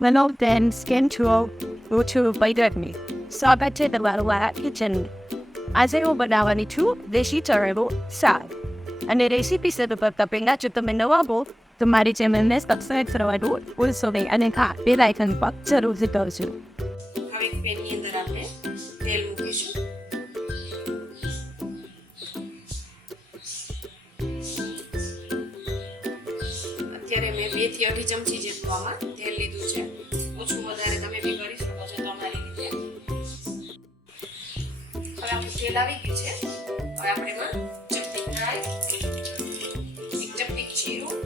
Hello, then skin to go to Baidagni. સ્વાગત છે તમારું મારા કિચન. આજે હું બનાવવાની છું દેશી ચણેલો શાક. અને રેસીપી શરૂ કરતા પહેલાં જો તમે નવા હો તો મારી ચેનલને સબસ્ક્રાઈબ કરવાનું ભૂલશો નહીં અને હા બેલ આઇકન પર જરૂરથી કરજો. હવે પેનની અંદર આપણે તેલ મૂકીશું. અત્યારે મેં 2 થી 2.5 ચમચી જેટલું આમાં તેલ લીધું છે. ઓછું વધારે તમે બી કરી શકો છો તમારી રીતે. હવે આપણું તેલ આવી ગયું છે. હવે આપણે એમાં ચપટી રાઈ, એક ચપટી જીરું,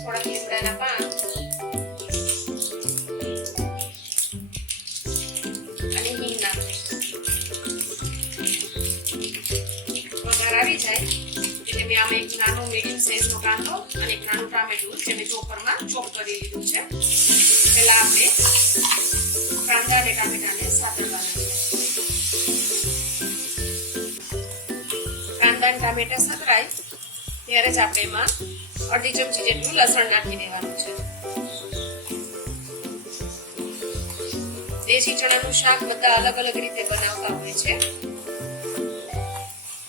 થોડા લીમડાના પાન અને હિંગ નાખીશું. વઘાર આવી જાય એટલે મેં આમાં એક નાનો મીડિયમ સાઈઝનો કાંદો અને એક નાનું ટામેટું જે મેં ચોપરમાં ચોપ કરી લીધું છે. પહેલા આપણે કાંદા અને ટામેટાને સાતળવાના છે. કાંદા અને ટામેટા સાતળાય ત્યારે જ આપણે એમાં 1/2 ચમચી જેટલું લસણ નાખી દેવાનું છે. દેશી ચણાનું શાક બધા અલગ અલગ રીતે બનાવતા હોય છે.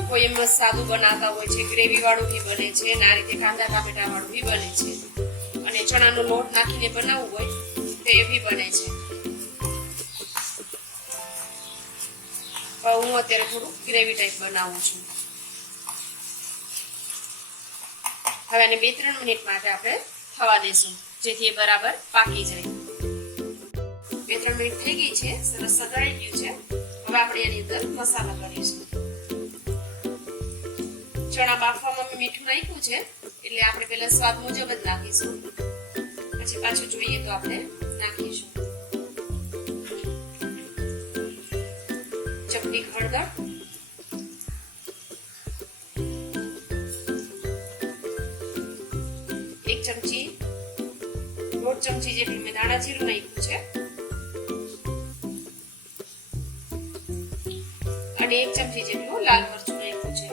કોઈ એમ સાદું બનાવતા હોય છે, ગ્રેવી વાળું બી બને છે, અને આ રીતે કાંદા ટામેટા વાળું બી બને છે, અને ચણાનો લોટ નાખીને બનાવવું હોય તો એ બી બને છે. હું અત્યારે થોડું ગ્રેવી ટાઈપ બનાવું છું. હવે આને 2-3 મિનિટ માટે આપણે થવા દેશું જેથી એ બરાબર પાકી જાય. 2-3 મિનિટ થઈ ગઈ છે, સરસ સતળાઈ ગયું છે. હવે આપણે એની અંદર મસાલા કરીશું. ચણા બાફવામાં મેં મીઠું નાખ્યું છે એટલે આપણે પહેલા સ્વાદ મુજબ જ નાખીશું, પછી પાછું જોઈએ તો આપણે નાખીશું. ચપટી હળદર, 1 ચમચી 1.5 ચમચી જેટલું મેં ધાણા જીરું નાખ્યું છે, અને 1 ચમચી જેટલું લાલ મરચું નાખ્યું છે.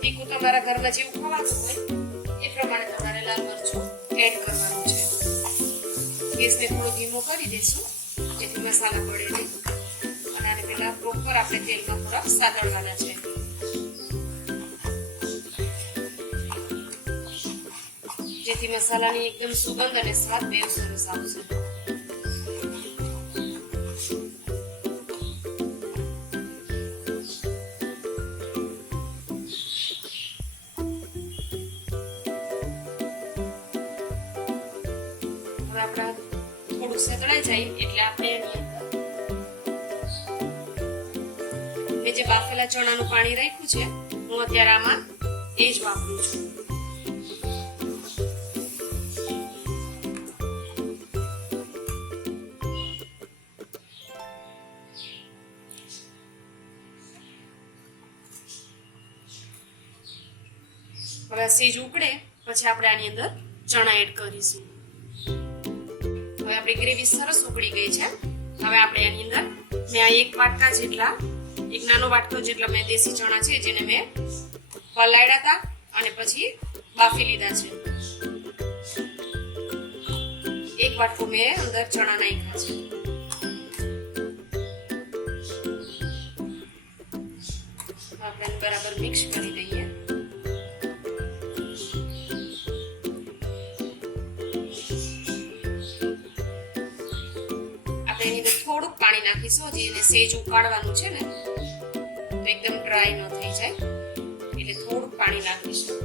તીખું તમારા ઘરમાં જેવું ખવાતું હોય એ પ્રમાણે તમારે લાલ મરચું એડ કરવાનું છે. ગેસને થોડો ધીમો કરી દેશું જેથી મસાલા પડે નહીં, અને આને પહેલા પ્રોપર આપણે તેલમાં થોડા સાતળવાના છે. જેથી મસાલાની એકદમ સુગંધ અને સ્વાદ બેવ સરસ આવશે. થોડું સતળાઈ જાય એટલે આપણે એની અંદર મેં જે બાફેલા ચણાનું પાણી રાખ્યું છે હું અત્યારે આમાં એ જ વાપરું છું. હવે સેજ ઉકળે પછી આપણે આની અંદર ચણા એડ કરીશું. હવે આપણી ગ્રેવી સરસ ઉકળી ગઈ છે. હવે આપણે આની અંદર મેં આ 1 વાટકા જેટલા, એક નાનો વાટકો જેટલા મેં દેશી ચણા છે જેને મેં પલાળ્યા હતા અને પછી બાફી લીધા છે. 1 વાટકો મેં અંદર ચણા નાખ્યા છે. આપણે બરાબર મિક્સ કરી દઈએ. એની અંદર થોડુંક પાણી નાખીશું, જેને સેજ ઉકાળવાનું છે ને તો એકદમ ડ્રાય ન થઈ જાય એટલે થોડુંક પાણી નાખીશું.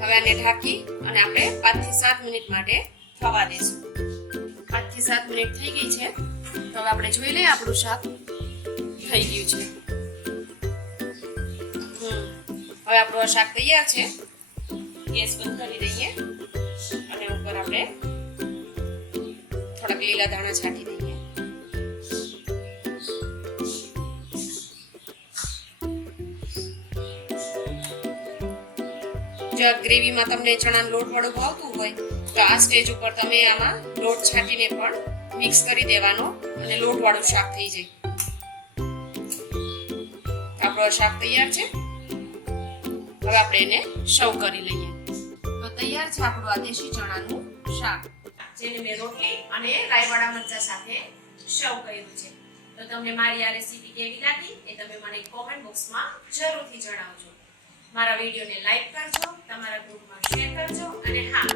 હવે આને ઢાંકી અને આપણે 5 થી 7 મિનિટ માટે થવા દેશું. 5 થી 7 મિનિટ થઈ ગઈ છે. તો હવે આપણે જોઈ લઈએ આપણું શાક થઈ ગયું છે. હવે આપણું આ શાક તૈયાર છે. ગેસ બંધ કરી દઈએ અને ઉપર આપણે થોડાક લીલા દાણા છાંટી દઈએ. જો ગ્રેવીમાં તમને ચણાનો લોટ વાળું ભાવતું હોય તો આ સ્ટેજ ઉપર તમે આમાં લોટ છાંટીને પણ મિક્સ કરી દેવાનો અને લોટ વાળું શાક થઈ જાય. આપણું શાક તૈયાર છે. હવે આપણે એને સર્વ કરી લઈએ. તો તૈયાર છે આપણું આ દેશી ચણાનું શાક, જેને મેં રોટલી અને રાઈવાળા મરચાં સાથે સર્વ કર્યું છે. તો તમને મારી આ રેસીપી કેવી લાગી એ તમે મને કોમેન્ટ બોક્સમાં જરૂરથી જણાવજો. મારા વિડીયોને લાઈક કરજો, તમારા ગ્રુપમાં શેર કરજો અને હા,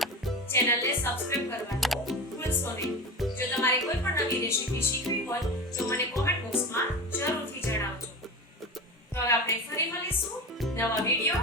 ચેનલને સબસ્ક્રાઇબ કરવાનું ભૂલશો નહીં. જો તમારે કોઈ પણ નવી રેસીપી શીખવી હોય તો મને કોમેન્ટ બોક્સમાં જરૂરથી જણાવજો. તો હવે આપણે ફરી મળીશું નવા વિડીયો